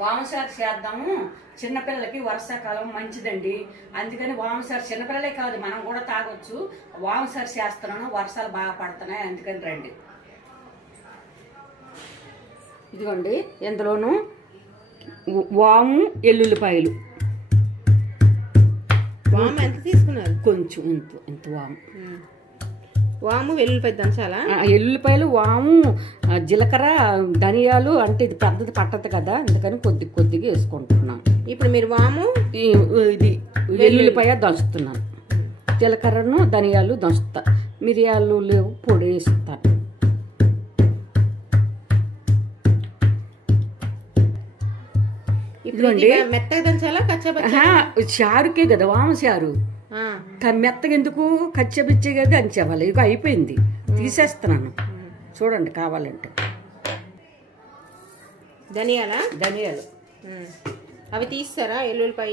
వామసారు చేద్దాము, చిన్నపిల్లలకి వర్షాకాలం మంచిదండి. అందుకని వామసారు చిన్నపిల్లలే కాదు మనం కూడా తాగొచ్చు. వామసారు చేస్తున్నాను, వర్షాలు బాగా పడుతున్నాయి అందుకని రండి. ఇదిగోండి ఇందులోను వాము ఎల్లుల్లిపాయలు. వాము ఎంత తీసుకున్నారు? కొంచెం ఇంత వాము. వాము వెల్లుల్లిపాయ దంచాలా? ఎల్లుల్లిపాయలు, వాము, జీలకర్ర, ధనియాలు అంటే ఇది పెద్దది పట్టదు కదా, అందుకని కొద్దిగా వేసుకుంటున్నాను. ఇప్పుడు మీరు వాము ఇది ఎల్లుల్లిపాయ దంచుతున్నాను, జీలకర్రను ధనియాలు దంచుతా, మిరియాలు లేవు పొడి వేస్తాను. మెత్తగా దంచాలా కచ్చా? చారుకే కదా వామ చారు, మెత్తగా ఎందుకు కచ్చబిచ్చగా దంచేవాళ్ళు. ఇక అయిపోయింది, తీసేస్తున్నాను చూడండి కావాలంటే. ధనియాలు అవి తీస్తారా? ఎల్లుల్లిపాయ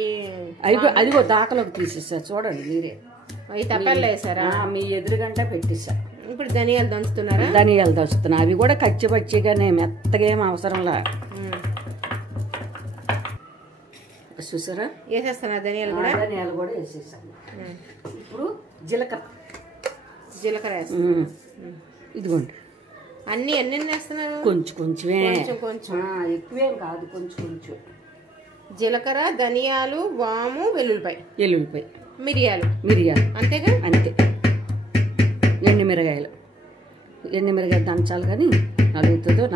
అదిగో దాకలోకి తీసేసారు చూడండి మీరే. అవి తప్పల్లో వేసారా? మీ ఎదురుగంట పెట్టేసా. ఇప్పుడు ధనియాలు దంచుతున్నారా? ధనియాలు దంచుతున్నా, అవి కూడా కచ్చిపచ్చిగానే, మెత్తగా ఏం అవసరంలా. చూసారా వేసేస్తాను ధనియాలు కూడా వేసేసాను. ఇప్పుడు జీలకర్ర వేస్తాను. ఇదిగోండి అన్ని వేస్తున్నారు? కొంచెమే, కొంచెం ఎక్కువేం కాదు, కొంచెం. జీలకర్ర, ధనియాలు, వాము, ఎల్లుల్లిపాయ, మిరియాలు అంతేగా? అంతే. ఎండుమిరగాయలు దంచాలి కానీ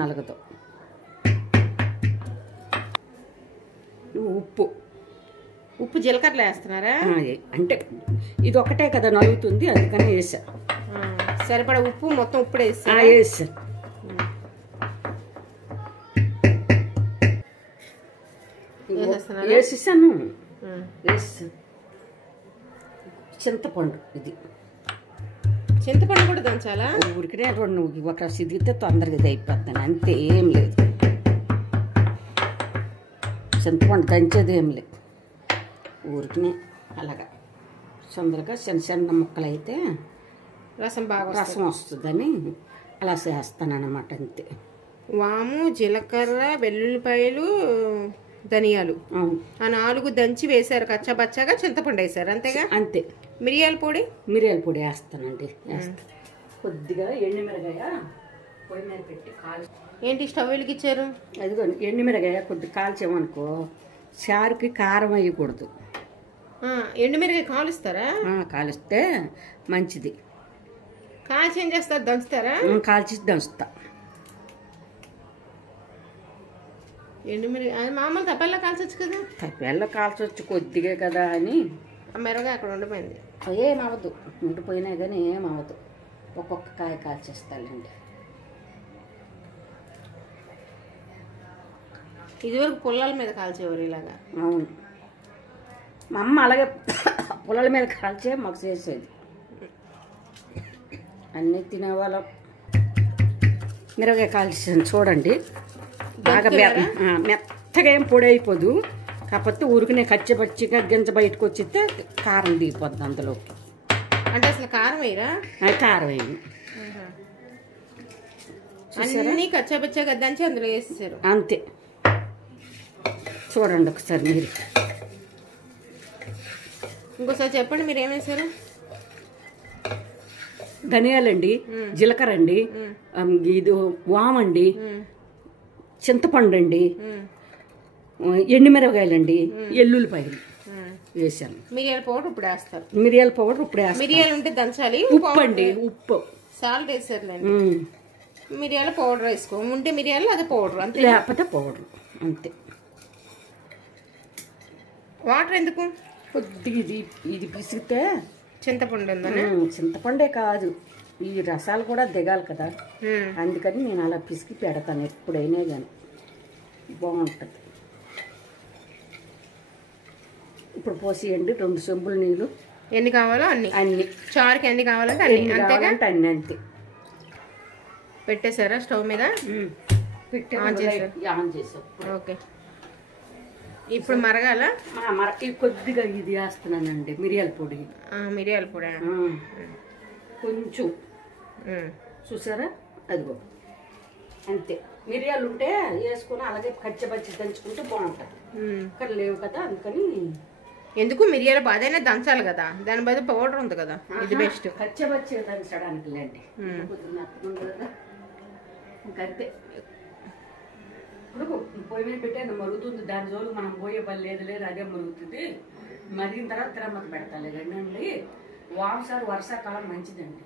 నలుగుతో. ఉప్పు జీలకర్రలో వేస్తున్నారా? అంటే ఇది ఒకటే కదా నలుగుతుంది, అందుకని వేసా. సరిపడా ఉప్పు మొత్తం ఇప్పుడు వేసా. వేసేసాను. చింతపండు, ఇది చింతపండు కూడా దంచాలా? ఊరికనే ఒక సిద్ధితే తొందరగా ఇది అయిపోతాను, అంతే, ఏం లేదు. చింతపండు దంచేది ఏం లేదు, ఊరికనే అలాగా తొందరగా చిన్న ముక్కలు అయితే రసం వస్తుందని అలా చేస్తానన్నమాట, అంతే. వాము, జీలకర్ర, వెల్లుల్లిపాయలు, ధనియాలు ఆ 4 దంచి వేసారు కచ్చాబచ్చాగా, చింతపండు వేసారు అంతేగా? అంతే. మిరియాల పొడి వేస్తానండి. కొద్దిగా ఎండుమిరగాయ పొయ్యి మీద పెట్టి ఏంటి స్టవ్ వెలిగించారు? అదిగో ఎండుమిరగాయ కొద్దిగా కాల్చామనుకో చారుకి కారం వేయకూడదు. ఎండుమిరగాయ కాలుస్తారా? కాలుస్తే మంచిది. కాల్చి ఏం చేస్తారు? దంచుతారా? కాల్చి దంచుతా. ఎండుమిరగాయ మామూలు తప్పల్లో కాల్చొచ్చు కదా? తప్పల్లో కాల్చొచ్చు, కొద్దిగా కదా అని. మిరగాయ అక్కడ ఉండిపోయింది. ఏమవదు, ఉండిపోయినా కానీ ఏమవదు. ఒక్కొక్క కాయ కాల్చేస్తానండి. ఇదివరకు పుల్లల మీద కాల్చేవారు ఇలాగా. అవును, మా అమ్మ అలాగే పుల్లల మీద కాల్చే మాకు చేసేది. అన్నీ తినేవాళ్ళం. మిరగాయ కాల్చేసాను చూడండి, బాగా మెత్తగా ఏం పొడి అయిపోదు, కాకపోతే ఊరికనే కచ్చిపచ్చిగా గింజ బయటకు వచ్చితే కారం దిగిపోద్ది అందులోకి. అంటే అసలు కారం వేయరా? కారం వేయండి, అన్నీ కచ్చాపచ్చాగా దంచి అందులో వేసేసారు అంతే. చూడండి ఒకసారి మీరు. ఇంకోసారి చెప్పండి మీరు ఏమేసారు? ధనియాలండి, జీలకర్ర అండి, ఇది వామండి, చింతపండు అండి, ఎండుమిరపకాయలండి, ఎల్లుల్లిపాయలు వేసాను. మిరియాల పౌడర్ ఇప్పుడు వేస్తారు. మిరియాలు ఉంటే దంచాలి. ఉప్పు అండి, ఉప్పు, సాల్ట్ వేసారులేండి. మిరియాల పౌడర్ వేసుకో, ఉంటే మిరియాలు అది పౌడర్ అంతే, లేకపోతే పౌడర్ అంతే. వాటర్ ఎందుకు? కొద్దిగా ఇది పిసిగితే చింతపండు ఉందని. చింతపండే కాదు, ఈ రసాలు కూడా దిగాలి కదా, అందుకని నేను అలా పిసికి పెడతాను ఎప్పుడైనా కానీ, బాగుంటుంది. ఇప్పుడు పోసేయండి 2 చెంబుల నీళ్ళు. ఎన్ని కావాలో అన్ని చారుకి ఎన్ని కావాలంటే అన్ని అంతే. పెట్టేశారా స్టవ్ మీద? ఆన్ చేసాం. ఓకే, ఇప్పుడు మరగాల. కొద్దిగా ఇది వేస్తున్నానండి, మిరియాల పొడి. కొంచెం చూసారా? అదిగో అంతే. మిరియాలు ఉంటే వేసుకొని అలాగే కచ్చబచ్చి దంచుకుంటే బాగుంటుంది. ఇక్కడ లేవు కదా అందుకని. ఎందుకు మిరియాలు బాధైనా దంచాలి కదా, దాని బదులు పౌడర్ ఉంది కదా, ఇది బెస్ట్. కచ్చబచ్చి దంచడానికి లేండి. ఇంకంతే. ఇప్పుడు పొయ్యి మీద పెట్టే మరుగుతుంది, దాని జోలు మనం పోయే పని లేదు, అదే మరుగుతుంది. మరిగిన తర్వాత తిరమత పెడతాలి రెండండి. వామసారు వర్షాకాలం మంచిదండి.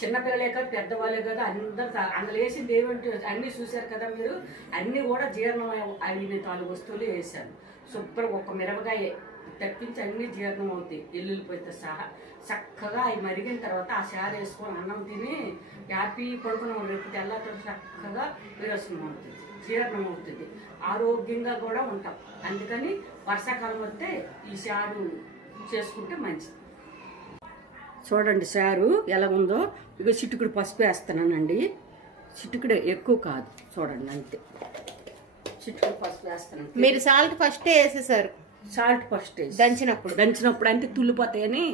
చిన్నపిల్లలే కాదు పెద్దవాళ్ళే కదా, అందరు అందులో వేసింది ఏమంటే అన్నీ చూశారు కదా మీరు. అన్నీ కూడా జీర్ణం అయిన 4 వస్తువులు వేసాను. శుభ్రం ఒక మిరపకాయ తప్పించి అన్నీ జీర్ణం అవుతాయి, ఎల్లుల్లిపోయితే సహా. చక్కగా అవి మరిగిన తర్వాత ఆ చారు వేసుకొని అన్నం తిని హ్యాపీ పడుకున్నాం. రేపు తెల్లతో చక్కగా విరసనం అవుతుంది, జీర్ణం అవుతుంది, ఆరోగ్యంగా కూడా ఉంటాం. అందుకని వర్షాకాలం వస్తే ఈ చారు చేసుకుంటే మంచిది. చూడండి చారు ఎలా ఉందో. ఇక చిటుకుడు పసుపు వేస్తున్నానండి. చిటుకుడు ఎక్కువ కాదు, చూడండి అంతే. చిటుకుడు పసుపు వేస్తున్నాను. మీరు సాల్ట్ ఫస్ట్ వేసేసారు. సాల్ట్ ఫస్ట్ దంచినప్పుడు అంటే తుల్లిపోతాయని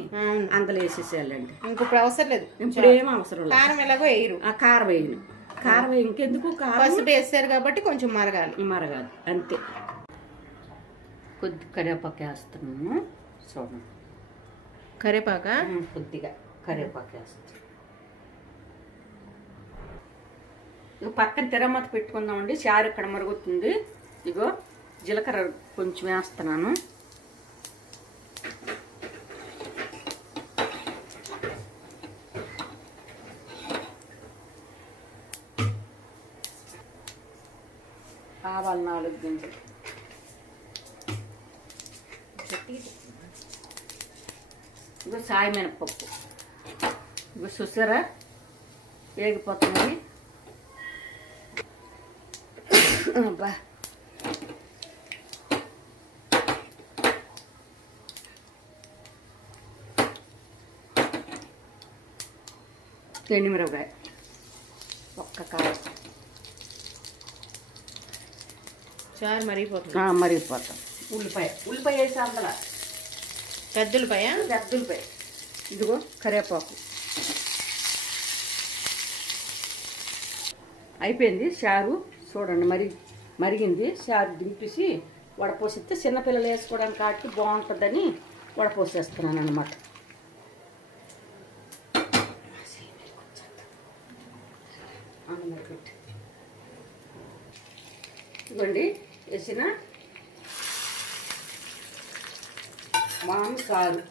అందులో వేసేసేయాలండి. ఇంకొప్పుడు అవసరం లేదు, ఇప్పుడు ఏం అవసరం లేదు. కారం ఎలాగో వేయరు. ఆ కారం వేయను, కారం ఇంకెందుకు, పసుపు వేసారు కాబట్టి కొంచెం మరగాలి అంతే. కొద్ది కరివేపాకు వేస్తున్నాను, చూడండి. కరివేపాక కొద్దిగా కరివేపాకు వేస్తాను. ఇక పక్కన తిరమత పెట్టుకుందామండి. చారు ఇక్కడ మరుగుతుంది. ఇగో జీలకర్ర కొంచెం వేస్తున్నాను. ఆవాలు 4 గింజలు. ఇగో సాయి మినపప్పు. ఇగో చూసారా వేగిపోతున్నాయి. అబ్బా ఎండుమిరపకాయ ఒక్క కాయ. చారు మరిగిపోతుంది. మరిగిపోతాం. ఉల్లిపాయ వేసి అందులో పెద్దలపాయ. ఇదిగో కరివేపాకు. అయిపోయింది చారు. చూడండి మరిగింది. చారు దింపేసి వడపోసిస్తే చిన్నపిల్లలు వేసుకోవడానికి కాబట్టి బాగుంటుందని వడపోసేస్తున్నాను అనమాట. ఇవ్వండి వేసిన వామసారు.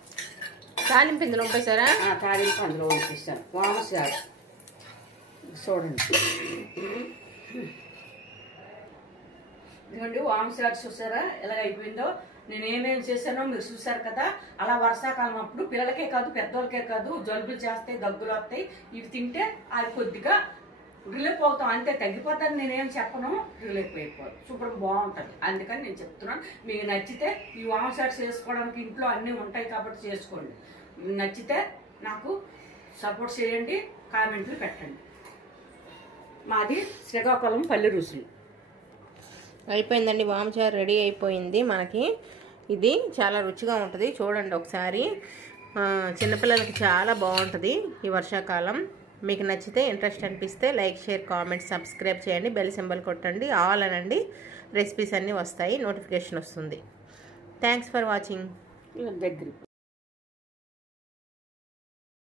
తాలింపు ఇందులో పంపేశారా? తాలింపు అందులో పంపిస్తాను. వామసారు చూడండి. ఇదిగోండి వామసారు చూసారా ఎలాగ అయిపోయిందో. నేను ఏమేమి చేశానో మీరు చూసారు కదా. అలా వర్షాకాలం అప్పుడు పిల్లలకే కాదు పెద్దోళ్ళకే కాదు జలుబులు చేస్తాయి, దగ్గులు వస్తాయి. ఇవి తింటే అవి కొద్దిగా రిలీఫ్ అవుతాం, అంతే. తగ్గిపోతాను నేనేం చెప్పను, రిలీఫ్ అయిపోదు. శుభ్రం బాగుంటుంది. అందుకని నేను చెప్తున్నాను. మీకు నచ్చితే ఈ వామసారు చేసుకోవడానికి ఇంట్లో అన్నీ ఉంటాయి కాబట్టి చేసుకోండి. నచ్చితే నాకు సపోర్ట్ చేయండి, కామెంట్లు పెట్టండి. మాది శ్రీకాకుళం పల్లె రుసులు. అయిపోయిందండి. వామచారు రెడీ అయిపోయింది మనకి. ఇది చాలా రుచిగా ఉంటుంది. చూడండి ఒకసారి. చిన్నపిల్లలకి చాలా బాగుంటుంది ఈ వర్షాకాలం. మీకు నచ్చితే ఇంట్రెస్ట్ అనిపిస్తే లైక్, షేర్, కామెంట్, సబ్స్క్రైబ్ చేయండి. బెల్ సింబల్ కొట్టండి, ఆల్ అనండి. రెసిపీస్ అన్నీ వస్తాయి, నోటిఫికేషన్ వస్తుంది. Thanks for watching. దగ్గర